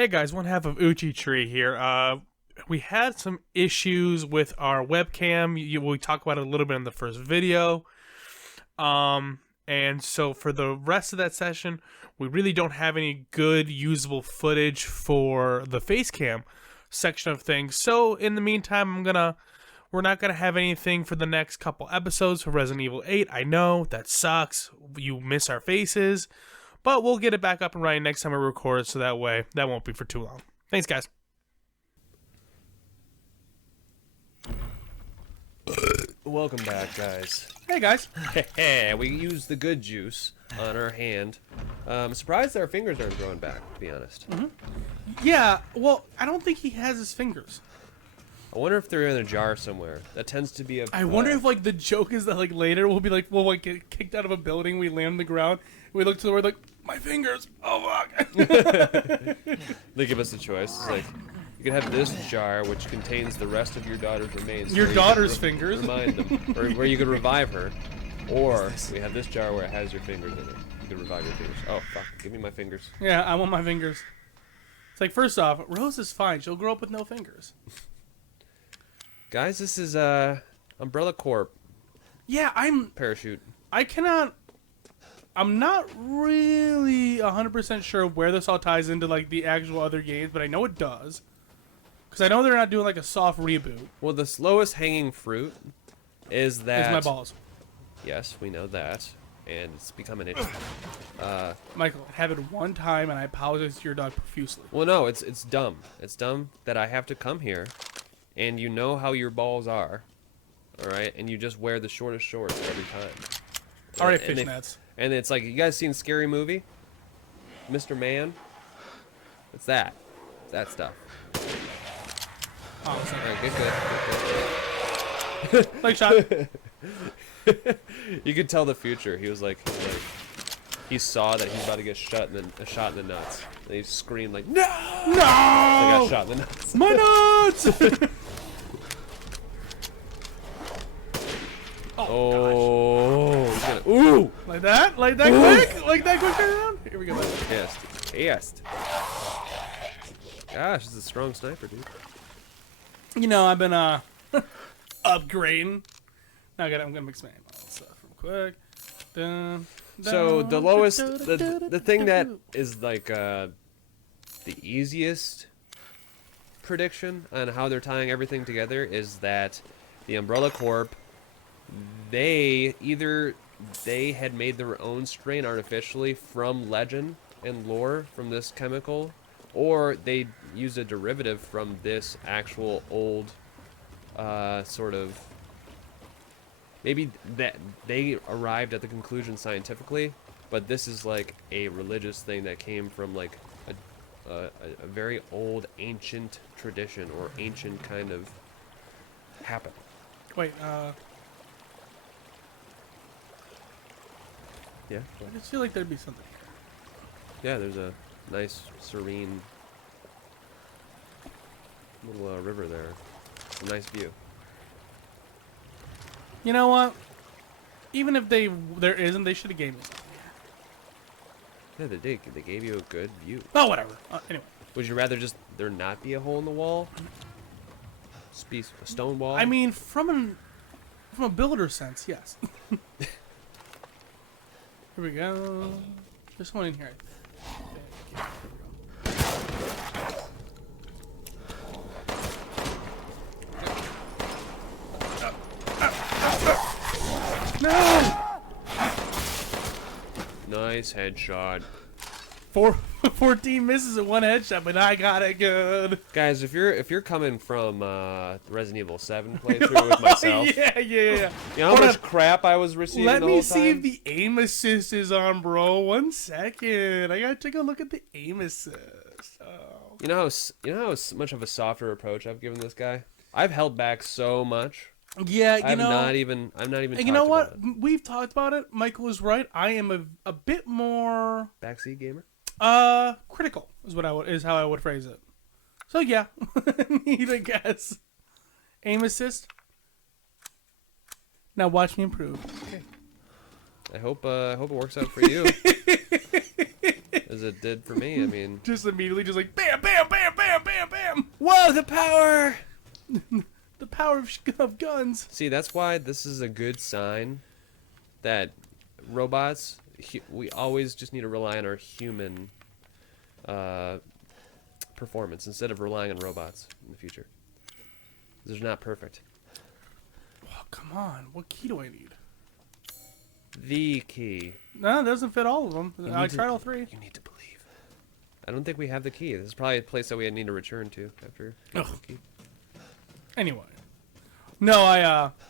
Hey guys, one half of Ucheetree here. We had some issues with our webcam. We talked about it a little bit in the first video. And so for the rest of that session, we really don't have any good usable footage for the face cam section of things. So in the meantime, we're not gonna have anything for the next couple episodes for Resident Evil 8. I know that sucks. You miss our faces. But we'll get it back up and running next time we record, so that way that won't be for too long. Thanks, guys. Welcome back, guys. Hey, guys. We used the good juice on our hand. I'm surprised our fingers aren't growing back, to be honest. Mm-hmm. Yeah, well, I don't think he has his fingers. I wonder if they're in a jar somewhere. That tends to be a... I wonder if, the joke is that, later we'll be we'll get kicked out of a building, we land on the ground, we look to the word my fingers, oh, fuck. They give us a choice. It's like, you can have this jar, which contains the rest of your daughter's remains. Your daughter's fingers. Remind them. Or where you could revive her. Or we have this jar where it has your fingers in it. You can revive your fingers. Oh, fuck. Give me my fingers. Yeah, I want my fingers. It's first off, Rose is fine. She'll grow up with no fingers. Guys, this is Umbrella Corp. Yeah, Parachute. I'm not really 100% sure where this all ties into the actual other games, but I know it does. Because I know they're not doing a soft reboot. Well, the slowest hanging fruit is that... It's my balls. Yes, we know that. And it's become an itch. Michael, it happened one time, and I apologize to your dog profusely. Well, no, it's dumb. It's dumb that I have to come here, and you know how your balls are, all right? And you just wear the shortest shorts every time. All right, fishnets. And it's you guys seen Scary Movie? Mr. Man? It's that. It's that stuff. Oh, All right, good. Shot. You could tell the future. He was he saw that he's about to get shot in the nuts. And he screamed no! No! I got shot in the nuts. My nuts! Oh, ooh! Like that? Like that quick? Like that quick around? Here we go. Yes. Gosh, this is a strong sniper, dude. I've been upgrading. Now I'm gonna mix my stuff real quick. So the lowest, the thing that is the easiest prediction on how they're tying everything together is that the Umbrella Corp, they had made their own strain artificially from legend and lore from this chemical, or they used a derivative from this actual old sort of... Maybe that they arrived at the conclusion scientifically, but this is a religious thing that came from a very old ancient tradition or ancient kind of habit. Wait, Yeah. I just feel like there'd be something here. Yeah, there's a nice, serene little river there. A nice view. You know what? Even if there isn't, they should have gave me something. Yeah, they did. They gave you a good view. Oh, whatever. Anyway. Would you rather just there not be a hole in the wall? Just be a stone wall? I mean, from a builder sense, yes. Here we go. There's one in here. No! Nice headshot. 14 misses and one headshot, but I got it good. Guys, if you're coming from Resident Evil 7 playthrough with myself, yeah. You know how much crap I was receiving Let the me whole see time? if the aim assist is on, bro. 1 second. I gotta take a look at the aim assist. Oh. You know how much of a softer approach I've given this guy? I've held back so much. Yeah, I'm not even. You know what? We've talked about it. Michael is right. I am a bit more Backseat gamer. critical is how I would phrase it. So yeah, need a guess. Aim assist. Now watch me improve. Okay. I hope it works out for you. As it did for me. I mean, just immediately, just bam, bam. Whoa, the power! The power of guns. See, that's why this is a good sign that robots, we always just need to rely on our human performance instead of relying on robots in the future. They're not perfect. Oh, come on. What key do I need? The key. No, it doesn't fit all of them. I tried all 3. You need to believe. I don't think we have the key. This is probably a place that we need to return to after the key. Anyway. No,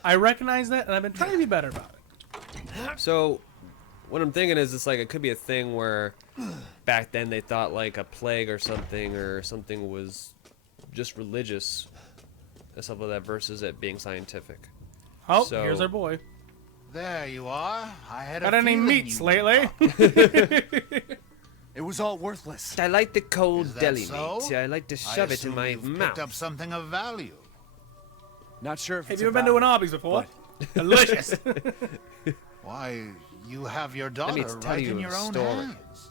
I recognize that, and I've been trying to be better about it. So, what I'm thinking is, it's like it could be a thing where back then they thought like a plague or something was just religious and stuff like that versus it being scientific. Oh, So- here's our boy. There you are. I had Got a any feeling meats you- lately? It was all worthless. I like the cold Is that deli so? meat. I like to I shove it in assume my you've mouth. picked up something of value. Not sure if Have it's you ever been to an Arby's before? Delicious. Why, you have your me daughter tell right you in a your own story. hands.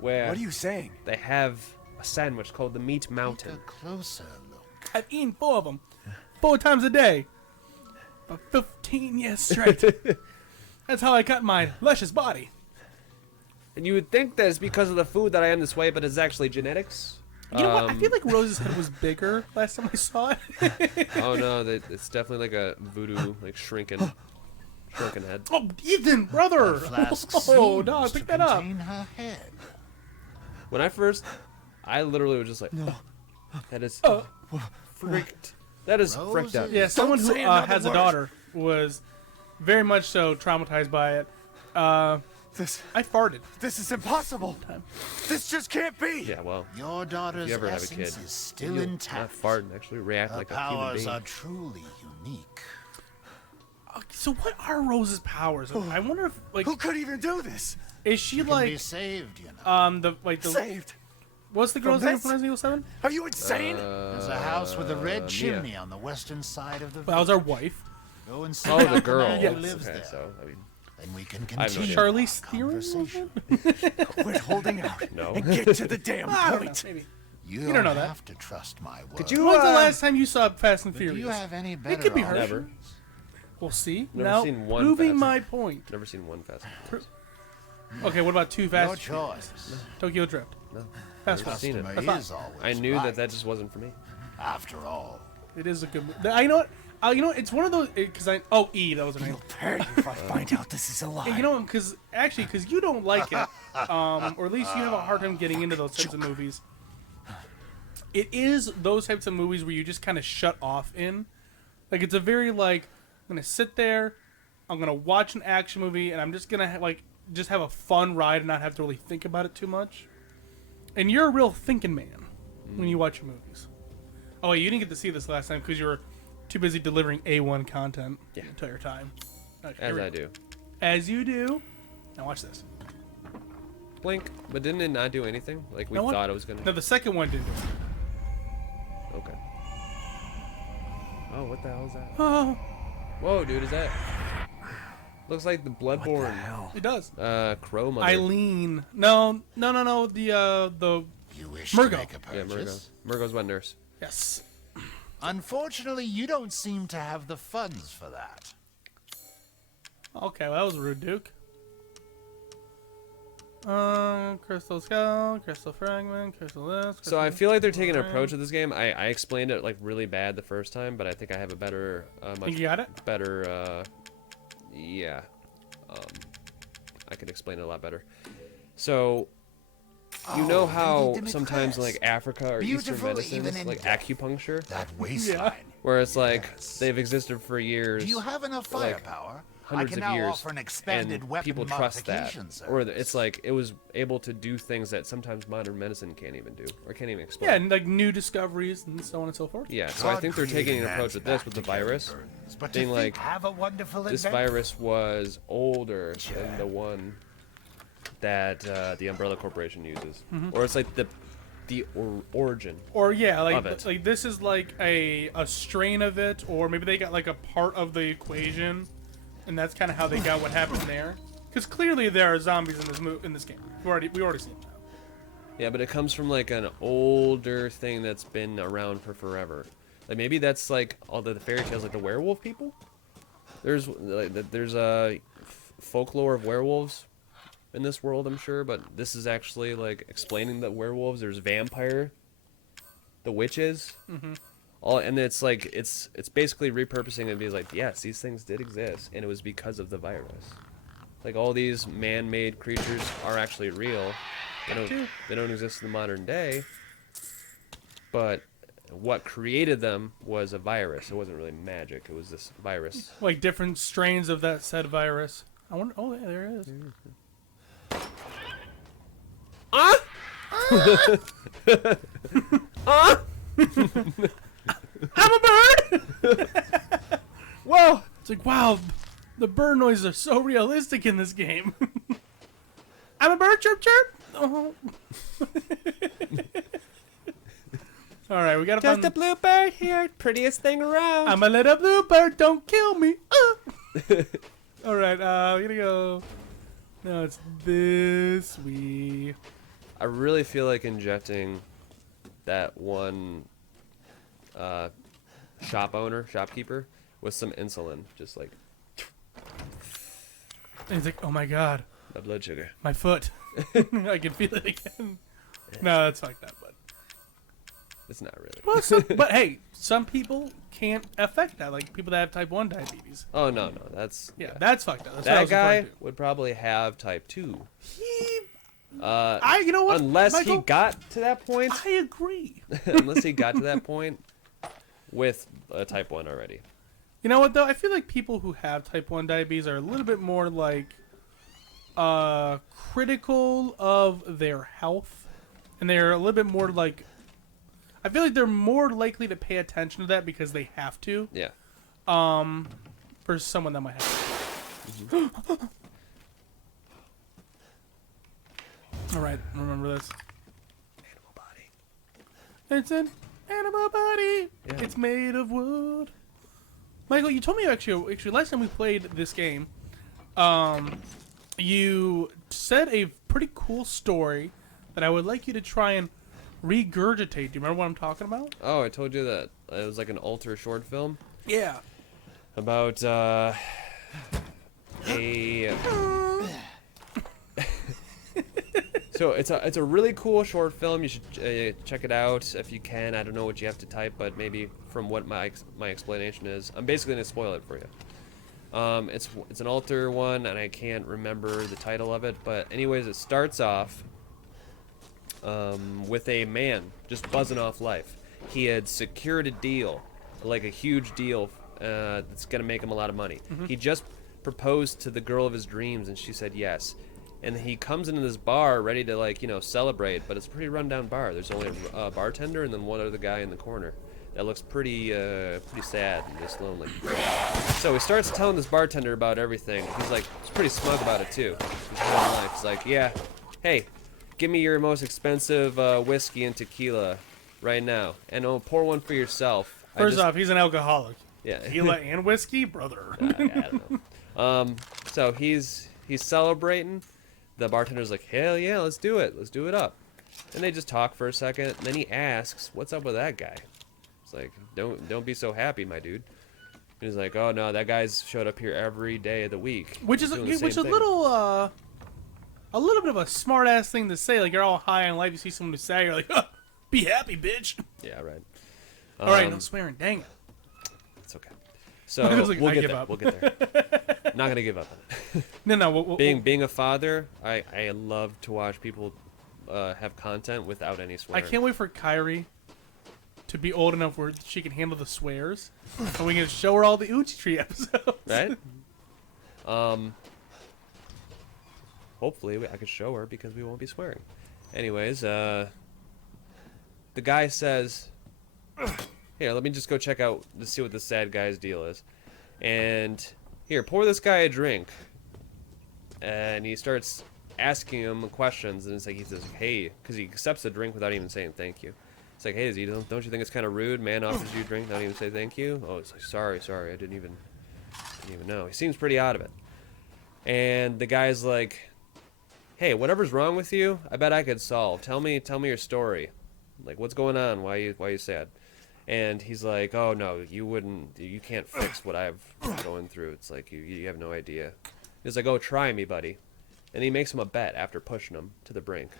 Where What are you saying? they have a sandwich called the Meat Take Mountain. a closer look. I've eaten 4 of them. 4 times a day. For 15 years straight. That's how I cut my luscious body. And you would think that it's because of the food that I am this way, but it's actually genetics. You know what? I feel like Rose's head was bigger last time I saw it. Oh no, it's definitely like a voodoo, like shrunken head. Oh, Ethan, brother! Flask Oh, seems dog, to pick that up. contain her head. When I first, I literally was just like, that is freaked. That is freaked out. Yeah, someone who say another has a word. daughter was very much so traumatized by it. This I farted. is impossible. This just can't be. Yeah, well, Your daughter's you ever have a kid, essence is still you'll intact. not fart and actually react Her like a human powers being. are truly unique. Okay, so what are Rose's powers? I wonder if like Who could even do this? is she Can be like saved, you know. the Saved. what's the girl's name this? from Resident Evil 7? Are you insane? There's a house with a red Mia. chimney on the western side of the That was our wife. Go and see Oh, the girl. man Yes. who lives Okay, there. so I mean, Then we can I have no continue idea. Charlize our Theron. was conversation. it? Quit holding out No. and get to the damn I don't know, point. maybe. You don't know that. have to trust my word. Could you? When's the last time you saw Fast and But do Furious? you have any better could be her. options? Never. We'll see. Never now, seen one proving Fast. my point. never seen one Fast and Furious. Okay, what about 2 Fast Your and Furious? choice. Tokyo Drift. No, Fast never One. seen it. Customer is always I knew right, that just wasn't for me. After all. It is a good movie. I know what. You know, it's one of those because I. Oh, E, that was her name. You'll pay if I find out this is a lie. You know, because you don't like it, or at least you have a hard time getting into those types of movies. It is those types of movies where you just kind of shut off in. Like it's a very like I'm gonna sit there, I'm gonna watch an action movie, and I'm just gonna just have a fun ride and not have to really think about it too much. And you're a real thinking man when you watch your movies. Oh, wait, you didn't get to see this last time because you were too busy delivering A1 content the entire time. Okay, As here we I go. do. As you do. Now watch this. Blink, but didn't it not do anything? Like we No, what? thought it was gonna. No, the second one didn't do it. Okay. Oh, what the hell is that? Oh, Whoa, dude, is that? Looks like the What the Bloodborne. hell? it does. Crow mother. Eileen. No. The You wish Murgo. to make a Yeah, purchase. Murgo's wet nurse. yes. Unfortunately, you don't seem to have the funds for that. Okay, well, that was rude, Duke. Crystal Skull, Crystal Fragment, Crystal this. So I Crystal- feel like they're taking an approach with this game. I explained it like really bad the first time, but I think I have a better, Think much you got it? better. Yeah. I can explain it a lot better. So. You know Oh, how Lady sometimes Dimitrescu. like Africa or Eastern Beautiful even medicines, in like death. acupuncture, That waistline. where it's like Yes. they've existed for years. Do you have enough like, firepower? hundreds I can of now years, offer an expanded and weapon people trust that, modification or service. it's like it was able to do things that sometimes modern medicine can't even do or can't even explain. Yeah, and like new discoveries and so on and so forth. Yeah, so I think they're taking an approach with this, with the virus, but being to like, have a wonderful this adventure. virus was older than the one that the Umbrella Corporation uses, or it's like the origin. Or yeah, Of it. like this is like a strain of it, or maybe they got like a part of the equation, and that's kind of how they got what happened there. Because clearly there are zombies in this game. We already seen that. Yeah, but it comes from like an older thing that's been around for forever. Like maybe that's like all the fairy tales, like the werewolf people. There's a folklore of werewolves in this world, I'm sure, but this is actually like explaining the werewolves. There's vampire, the witches, all, and it's like it's basically repurposing and be like, yes, these things did exist, and it was because of the virus. Like all these man-made creatures are actually real. They don't exist in the modern day, but what created them was a virus. It wasn't really magic. It was this virus. Like different strains of that said virus. I wonder. Oh, yeah, there it is. I'm a bird. Whoa! It's like, wow, the bird noises are so realistic in this game. I'm a bird, chirp chirp. Oh. All right, we gotta Just find a bluebird here, prettiest thing around. I'm a little bluebird, don't kill me. All right, we're gonna go. No, it's this way. I really feel like injecting that one shopkeeper, with some insulin, just like And he's like, oh my god, my blood sugar. my foot. I can feel it again. No, that's fucked up, but. It's not really. Well, but hey, some people can't affect that. Like people that have type 1 diabetes. Oh no, that's That's fucked up. That's what I that was guy referring to. would probably have type 2. You know what? Unless Michael, he got to that point. I agree. Unless he got to that point with a type 1 already. You know what though? I feel like people who have type 1 diabetes are a little bit more like critical of their health, and they're a little bit more like. I feel like they're more likely to pay attention to that because they have to. Yeah. Versus someone that might have. All right, remember this. Animal body. It's an animal body. Yeah. It's made of wood. Michael, you told me actually last time we played this game, you said a pretty cool story that I would like you to try and regurgitate. Do you remember what I'm talking about? Oh, I told you that it was like an alter short film Yeah. about a So it's a really cool short film. You should check it out if you can. I don't know what you have to type, but maybe from what my explanation is, I'm basically gonna spoil it for you. It's an alter one, and I can't remember the title of it. But anyways, it starts off with a man just buzzing off life. He had secured a deal, like a huge deal, that's gonna make him a lot of money. He just proposed to the girl of his dreams, and she said yes. And he comes into this bar ready to, like, celebrate, but it's a pretty rundown bar. There's only a bartender and then one other guy in the corner that looks pretty sad and just lonely. So he starts telling this bartender about everything. He's pretty smug about it too. He's like, yeah, hey, give me your most expensive whiskey and tequila right now, and pour one for yourself. First off, he's an alcoholic. Yeah. Tequila and whiskey, brother. I don't know. So he's celebrating. The bartender's like, hell yeah, let's do it up. And they just talk for a second, and then he asks, what's up with that guy? It's like, don't be so happy, my dude. And he's like, oh no, that guy's showed up here every day of the week. Which is a little bit of a smart ass thing to say. Like you're all high on life, you see someone who's sad, you're like, huh, be happy, bitch. Yeah, right. All right, no swearing, dang it. It's okay. So Like, we'll I get give there. up. We'll get there. Not gonna give up on it. No. Being a father, I love to watch people have content without any I swearing. can't wait for Kyrie to be old enough where she can handle the swears, and we can show her all the Ucheetree episodes. Right? Hopefully I could show her because we won't be swearing. Anyways, the guy says, here, let me just go check out to see what this sad guy's deal is. And here, pour this guy a drink. And he starts asking him questions, and it's like he says, hey, because he accepts the drink without even saying thank you. It's like, hey, don't you think it's kind of rude? Man offers you a drink, not even say thank you. Oh, it's like, sorry, I didn't even know. He seems pretty out of it. And the guy's like, hey, whatever's wrong with you, I bet I could solve. Tell me your story. Like, what's going on? Why you sad? And he's like, oh no, you can't fix what I've going through. It's like you have no idea. He's like, oh, try me, buddy. And he makes him a bet after pushing him to the brink.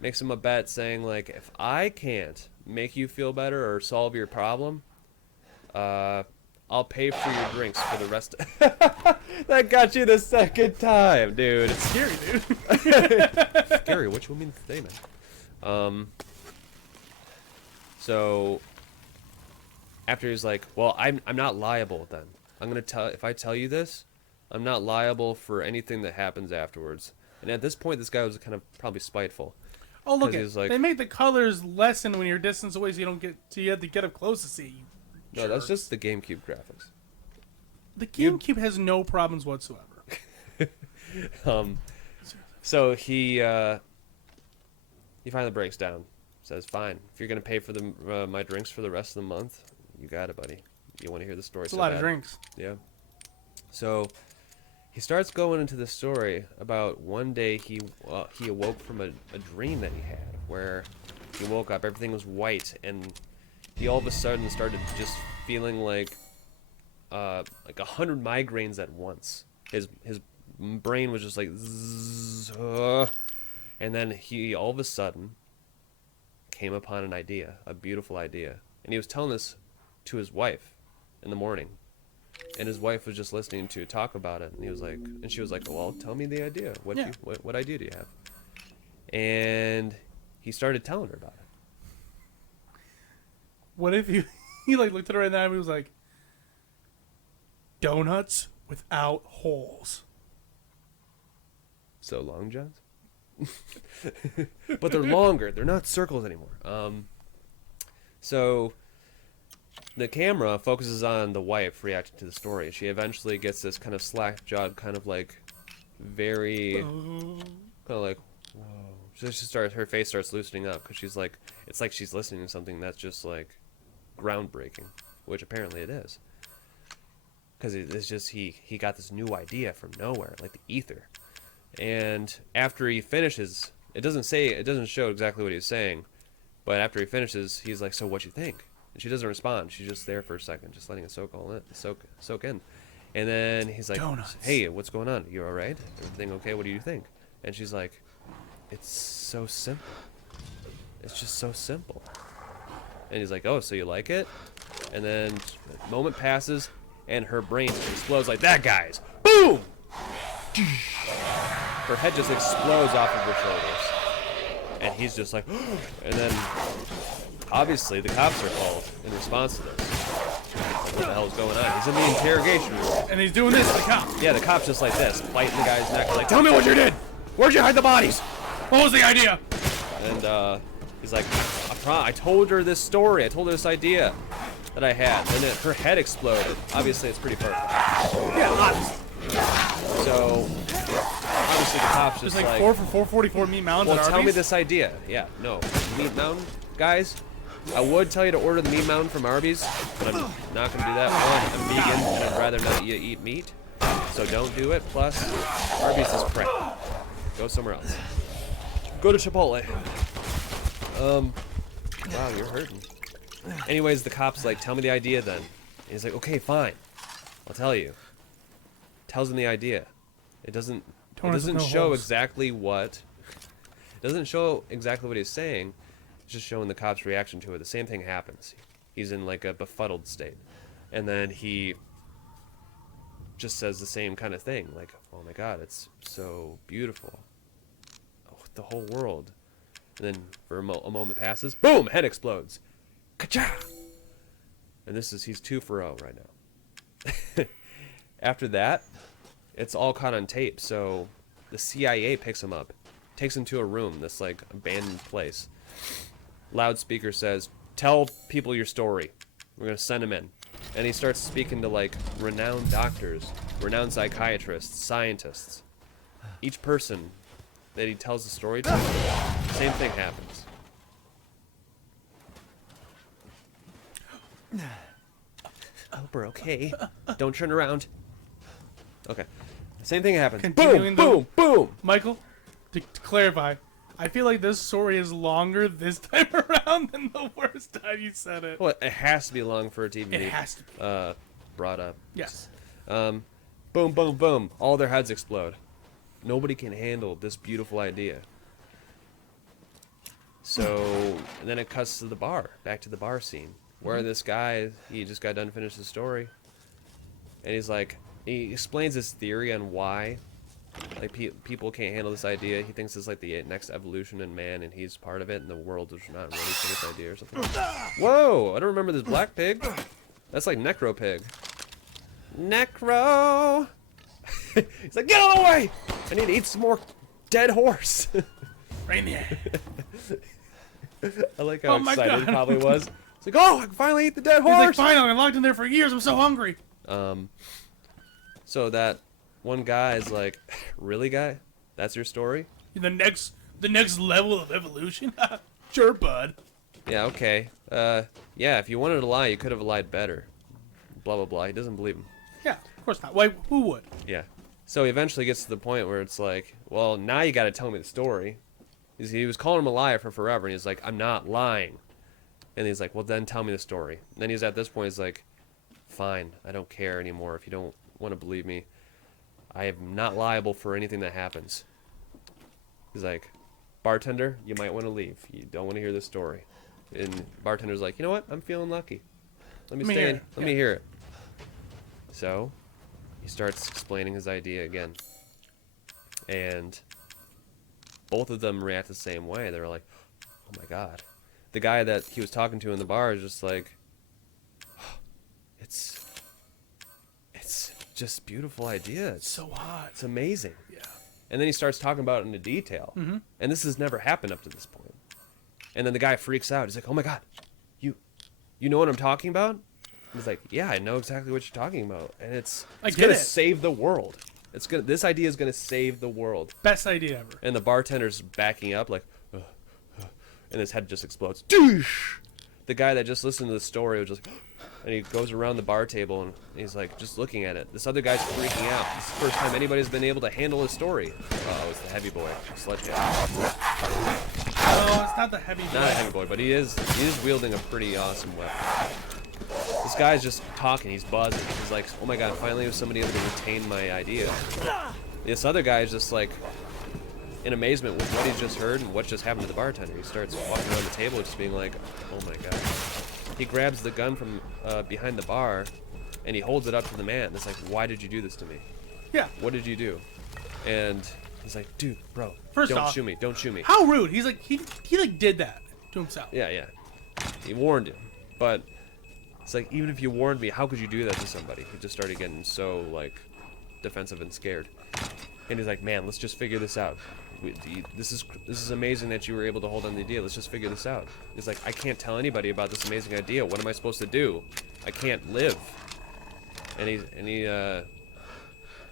Makes him a bet saying, like, if I can't make you feel better or solve your problem, I'll pay for your drinks for the rest. That got you the second time, dude. It's scary, dude. Scary. What you mean today, man? So after he's like, well, I'm not liable then. I'm gonna if I tell you this, I'm not liable for anything that happens afterwards. And at this point, this guy was kind of probably spiteful. Oh, look 'Cause at he's like, they make the colors lessen when you're distance away, so you have to get up close to see. no, that's just the GameCube graphics. The GameCube has no problems whatsoever. So he finally breaks down. Says, fine, if you're gonna pay for my drinks for the rest of the month, you got it, buddy. You want to hear the story? It's a lot of drinks. Yeah. So he starts going into the story about one day he awoke from a dream that he had, where he woke up, everything was white, and he all of a sudden started just feeling like 100 migraines at once. His brain was just like zzz, and then he all of a sudden came upon an idea, a beautiful idea, and he was telling this to his wife in the morning, and his wife was just listening to talk about it, and she was like, well, tell me the idea. What idea do you have? And he started telling her about it. What if he like looked at her right now and he was like, donuts without holes. So Long Johns? But they're longer. They're not circles anymore. So the camera focuses on the wife reacting to the story. She eventually gets this kind of slack-jawed, kind of like very, kind of like, whoa. Her face starts loosening up because she's like, it's like she's listening to something that's just like groundbreaking, which apparently it is. Because it's just he got this new idea from nowhere, like the ether. And after he finishes, it doesn't show exactly what he's saying, but after he finishes, he's like, so what you think? And she doesn't respond. She's just there for a second, just letting it soak in. And then he's like, Donuts. hey, what's going on? You all right? Everything okay? What do you think? And she's like, it's so simple. It's just so simple. And he's like, oh, so you like it? And then a moment passes, and her brain explodes like that guy's. Boom! Her head just explodes off of her shoulders. And he's just like, and then obviously the cops are called in response to this. What the hell is going on? He's in the interrogation room. And he's doing this to the cop. Yeah, the cop's just like this, biting the guy's neck, like, tell me what you did! Where'd you hide the bodies? What was the idea? And he's like, I told her this story. I told her this idea that I had. And then her head exploded. Obviously, it's pretty perfect. Yeah, obviously. So, obviously, the cop's There's just like 4 for 444 meat mounds well, at tell me Arby's. this idea. Yeah, no. Meat Mountain, guys, I would tell you to order the Meat Mountain from Arby's, but I'm not going to do that. One, I'm vegan, and I'd rather not eat meat, so don't do it. Plus, Arby's is crap. Go somewhere else. Go to Chipotle. Wow, you're hurting. Anyways, the cop's like, tell me the idea then. And he's like, okay, fine. I'll tell you. Tells him the idea. It doesn't show exactly what. It doesn't show exactly what he's saying. It's just showing the cop's reaction to it. The same thing happens. He's in like a befuddled state. And then he just says the same kind of thing. Like, oh my god, it's so beautiful. Oh, the whole world. And then for a moment passes. Boom! Head explodes. Ka-cha! And he's 2 for 0 right now. After that, it's all caught on tape. So the CIA picks him up, takes him to a room, this like abandoned place. Loudspeaker says, tell people your story. We're going to send him in. And he starts speaking to like renowned doctors, renowned psychiatrists, scientists. Each person that he tells the story to, same thing happens. I hope we're okay. Don't turn around. Okay. Same thing happens. Boom, Continuing boom, boom. Michael, to clarify, I feel like this story is longer this time around than the worst time you said it. Well, it has to be long for it to even It be has to be. brought up. Yes. Boom, boom, boom. All their heads explode. Nobody can handle this beautiful idea. So and then it cuts to the bar, back to the bar scene, where this guy, he just got done finished his story, and he's like, he explains his theory on why, like, people can't handle this idea. He thinks it's like the next evolution in man, and he's part of it, and the world is not ready for this idea or something. Whoa! I don't remember this black pig. That's like Necro Pig. Necro! He's like, get out of the way! I need to eat some more dead horse. Right there. I like how Oh my excited he God. probably was. It's like, oh, I can finally eat the dead He's like, horse! finally, I'm locked in there for years. I'm so hungry. So that one guy is like, really, guy? That's your story? The next level of evolution. Sure, bud. Yeah, okay. Yeah, if you wanted to lie, you could have lied better. Blah, blah, blah. He doesn't believe him. Yeah, of course not. Why? Who would? Yeah. So he eventually gets to the point where it's like, well, now you got to tell me the story. He was calling him a liar for forever, and he's like, I'm not lying. And he's like, well, then tell me the story. And then he's at this point, he's like, fine, I don't care anymore. If you don't want to believe me, I am not liable for anything that happens. He's like, bartender, you might want to leave. You don't want to hear this story. And bartender's like, you know what? I'm feeling lucky. Let me stay in. Let me hear it. So he starts explaining his idea again. And both of them react the same way. They're like, oh my god. The guy that he was talking to in the bar is just like, oh, it's just a beautiful idea. It's So hot. It's amazing. Yeah. And then he starts talking about it into detail. And this has never happened up to this point. And then the guy freaks out. He's like, oh my god, you know what I'm talking about? He's like, yeah, I know exactly what you're talking about. And it's gonna save the world. This idea is gonna save the world. Best idea ever. And the bartender's backing up like, and his head just explodes. Doosh! The guy that just listened to the story was just, and he goes around the bar table and he's like just looking at it. This other guy's freaking out. It's the first time anybody's been able to handle his story. Oh, it's the heavy boy, Sledgehammer. Oh, it's not the heavy. Not a heavy boy, but he is wielding a pretty awesome weapon. This guy's just talking. He's buzzing. He's like, oh my god, finally was somebody able to retain my idea. This other guy is just like in amazement with what he's just heard and what just happened to the bartender. He starts walking around the table just being like, oh my god. He grabs the gun from behind the bar and he holds it up to the man. It's like, why did you do this to me? Yeah. What did you do? And he's like, dude, bro, First don't off, shoot me. Don't shoot me. How rude. He's like, he like did that to himself. Yeah, yeah. He warned him. But it's like, even if you warned me, how could you do that to somebody? He just started getting so, like, defensive and scared. And he's like, man, let's just figure this out. This is amazing that you were able to hold on to the idea. Let's just figure this out. He's like, I can't tell anybody about this amazing idea. What am I supposed to do? I can't live. And he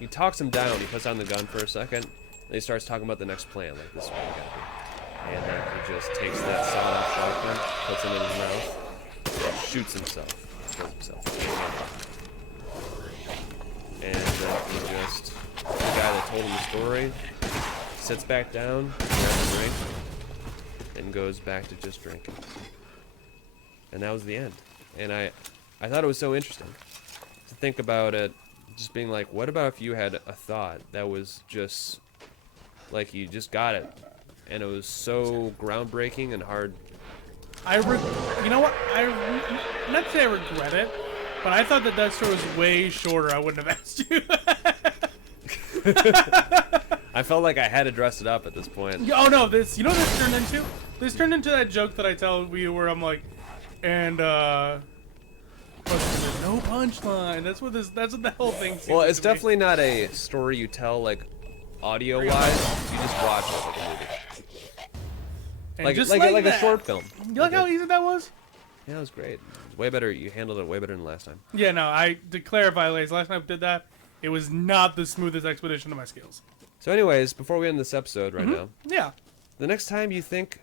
talks him down. He puts down the gun for a second. And he starts talking about the next plan. Like, this is what we gotta do. And then he just takes that solid shotgun, puts it in his mouth, and shoots himself. Kills himself. And then he just, the guy that told him the story, sits back down, grabs a drink, and goes back to just drinking. And that was the end. And I thought it was so interesting to think about it, just being like, what about if you had a thought that was just, like, you just got it, and it was so groundbreaking and hard. You know what? Not to say I regret it, but I thought that story was way shorter. I wouldn't have asked you. I felt like I had to dress it up at this point. Oh no, you know what this turned into? This turned into that joke that I tell you where I'm like, and but there's no punchline. That's what the whole thing seems Well, it's to me. definitely not a story you tell, like, audio-wise. You just watch it like a movie. And Like, just like that. a short film. You like how easy that was? Yeah, it was great. Way better. You handled it way better than last time. Yeah, no, to clarify, ladies, last time I did that, it was not the smoothest expedition of my skills. So anyways, before we end this episode right now, Yeah. the next time you think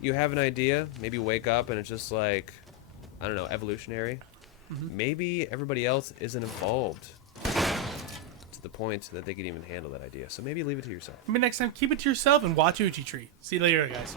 you have an idea, maybe wake up and it's just like, I don't know, evolutionary, maybe everybody else isn't evolved to the point that they could even handle that idea. So maybe leave it to yourself. Maybe next time, keep it to yourself and watch Ucheetree. See you later, guys.